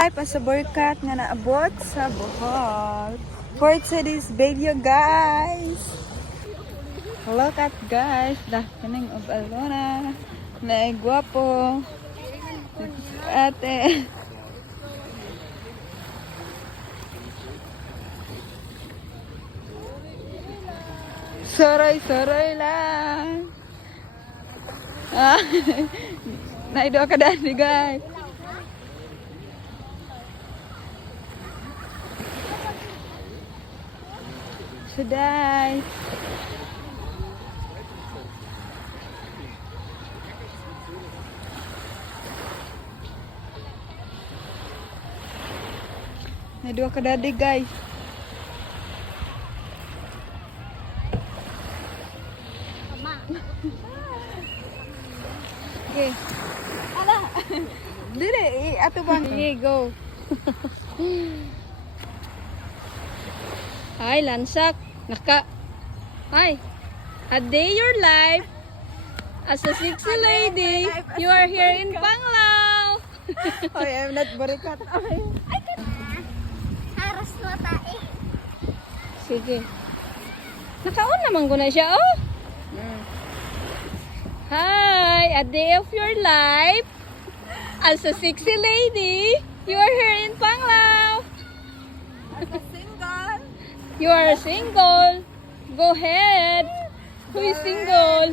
Ay, pasaborkat nga naabot sa Bohol. For today's video, guys. Look at guys. Dah kaning og alona. Naay gwapo. Ate. Soroy-soroy lang. Ah, naido ka dani, guys. Suday. May dua ka dadi, guys. Okay. Ala. Dire, ato bang. Okay, go. Hi, Lansak. Hi. A day your life as a sexy lady. You are here in Panglao. Hoy, I'm not barikat. Ay. Haras na tae. Sige. Nakaon naman ko na siya, oh. Hi, a day of your life as a sexy lady. You are here in Panglao. I'm a single. You are single. Go ahead. Who is single?